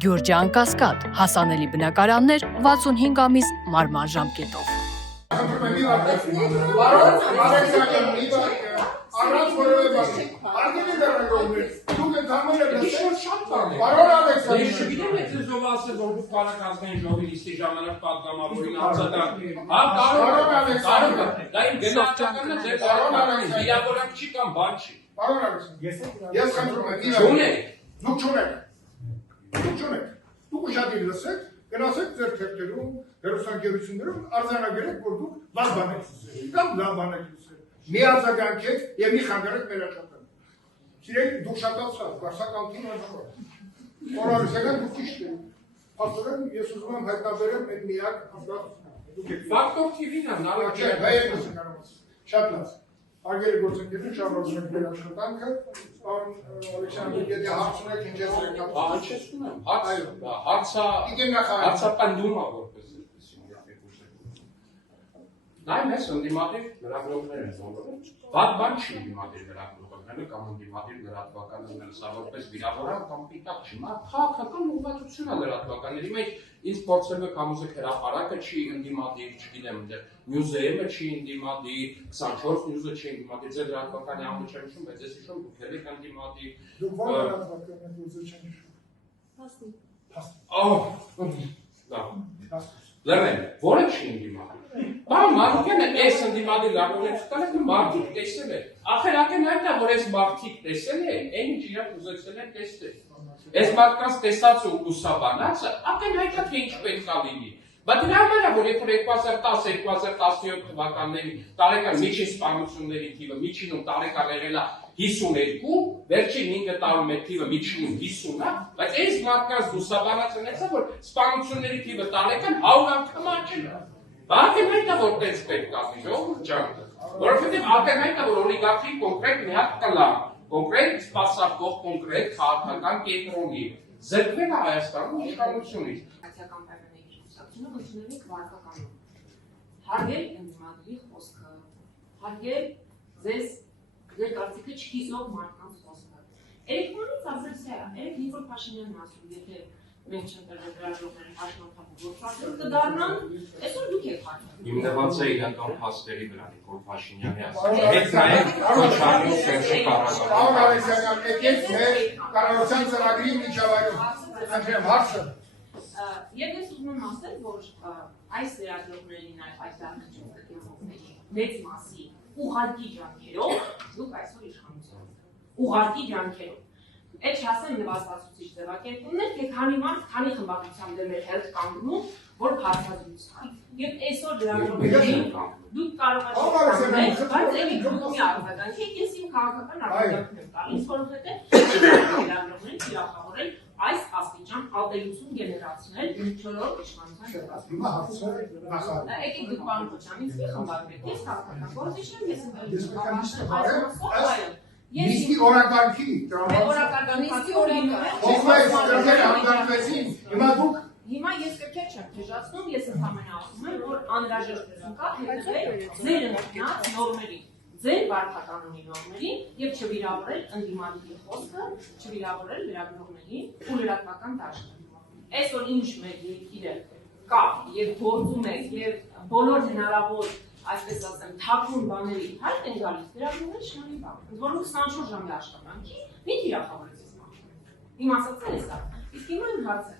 Գյուրջան Կասկադ, հասանելի բնակարաններ 65 ամիս մարման ժամկետով։ Առանց որևէ բանի, արգելի դրագրողներ, դուք ընդհանուր եք լսել շատ բան է։ Պարոն Ալեքսանդր, Ես չգիտեմ, եթե զով ասել, որ դուք կարաք ազգային ժողովի լիստի ժամանակ պատգամավորին արձագանքել։ Հա, Պարոն Ալեքսանդր, դա իմ գնահատականն է, ձեր պարոն վիրավորանք չի կամ բան չի։ Պարոն Ալեքսանդր, ես խնդրում եմ, Չունեք։ դուք չունեք, դուք ուշադիր լսեք, գնացեք ձեր թերթերում, հեռուստաընկերություններում արձանագրեք, որ դուք լավ բան եք լսել, կամ լավ բան եք լսել, մի արձագանքեք եւ մի խանգարեք մեր աշխատանքը։ Սիրելի, դուք շատ ացավ, վարսականքին անշուշտ։ Օրարիսական դուք ճիշտ եք։ Փաստորեն ես ուզում եմ հայտնաբերեմ այդ միակ դուք եք։ Ֆակտոր TV-ն է, նալը Չէ, հայերս են կարող։ Շատ լավ։ Արգելի գործընկերներ, շարունակենք մեր աշխատանքը։ Պարոն Ալեքսանդր, եթե հարց ունեք, ինչ ես եկավ։ Հաճեսնում եմ, հարցա Իգեննախայր։ որպես Նայում ես ընդդիմադիր լրագրողներ են բոլորը, վատ բան չի ընդդիմադիր լրագրողները կամ ընդդիմադիր լրատվականները, սա որպես վիրավորան կամ պիտակ չի, քաղաքական ուղղվածություն է լրատվականների մեջ, ինձ փորձել եք համոզեք հրապարակը չի ընդդիմադիր, չգիտեմ, Նյուզերը չի ընդդիմադիր, 24 նյուզը չի ընդդիմադիր, ձեր լրատվականի անունը չեմ հիշում, բայց ես հիշում դուք եք ընդդիմադիր։ Դուք ո՞ր լրատվական եք ուզում չեմ հիշում։ Փաստի։ Լրեն, որը չի ընդդիմադիր։ Բան մարդիկանը այս ընդդիմադիր լրագրողները ցտալը մարդիկ տեսել է։ Ախերակեն այդ է, որ այս մարդիկ տեսել է, այն ինչ իրաք ուզեցել են տեսնել։ Այս մարդկանց տեսած ու ուսաբանածը ակնհայտ է, թե ինչ պետք է լինի։ Բայց դրա համար է, որ եթե 2010-2017 թվականների տարեկան միջին սպանությունների թիվը միջինում տարեկան եղել է 52, վերջին 5 տարում այդ թիվը միջինում 50 է, բայց այս մարդկանց ուսաբանած ունեցա, որ սպանությունների թիվը տարեկան 100 անգամ աճել է։ Ակնհայտ է, որ տենց պետք է լինի, ժողովուրդ ջան, որովհետև ակնհայտ է, որ օլիգարխի կոնկրետ մի հատ կլան, կոնկրետ սպասարկող, կոնկրետ քաղաքական կենտրոնի զրկվել է Հայաստանում իշխանությունից։ Ընդունել վարկականով, հարգել ընդդիմադիրի խոսքը, հարգել ձեզ ձեր կարծիքը չկիսող մարդկանց խոսքը։ Երեքմանից ասել սա, երեք Նիկոլ Փաշինյանն ասում, եթե մենք չընտրենք լրագրողների հաշմանդամով գործածել կդառնան, այսօր դուք եք հաշվում։ Հիմնված է իրական փաստերի վրա Նիկոլ Փաշինյանի ասած։ Հետ նայեք Քոչարյանի Սերժի կառավարության։ Պարոն Ալեքսանդր, եկեք մեր կառավարության ծրագրի միջավայրում։ Խնդրեմ հարցը։ Եվ ես ուզում եմ ասել, որ այս լրագրողների նաև այս դառնաճյուղների մեծ մասի ուղղակի ջանքերով դուք այսօր իշխանություն եք։ Ուղղակի ջանքերով։ Այդ չասեմ նվաստացուցիչ ձևակերպումներ, թե քանի խմբակցության դեմ էր հերթ կանգնում, որ հարցազրույց կա։ Եվ այսօր լրագրողներին դուք կարող եք բայց էլի դուք արձագանքեք, ես իմ քաղաքական արձագանքն եմ տալիս, որովհետև լրագրողներին թիրախավորել այս աստիճան ալտերություն գեներացնել 4-րդ իշխանության դեպքում։ Եկեք դուք պարոն Քոչարյան, ինձ մի խմբագրեք, ես քաղաքական գործիչ եմ, ես Նիստի օրակարգի Հիմա ես կրկեր չեմ թեժացնում, ես ընդհանրապես ասում եմ, որ անհրաժեշտություն կա հետևել ձեր ընդունած նորմերին, ձեր վարքականոնի նորմերին եւ չվիրավորել ընդդիմադիրի խոսքը, չվիրավորել լրագրողներին ու լրատվական դաշտը։ Այսօր ինչ մեր երկիրը կա եւ գործում է եւ բոլոր հնարավոր այսպես ասեմ, թափուն բաների հայտ են գալիս, լրագրողների շնորհիվ է։ Ընդ որում 24 ժամի աշխատանքի մի թիրախավորեց այս մարդը։ Իմ ասածն է սա։ Իսկ հիմա իմ հարցը։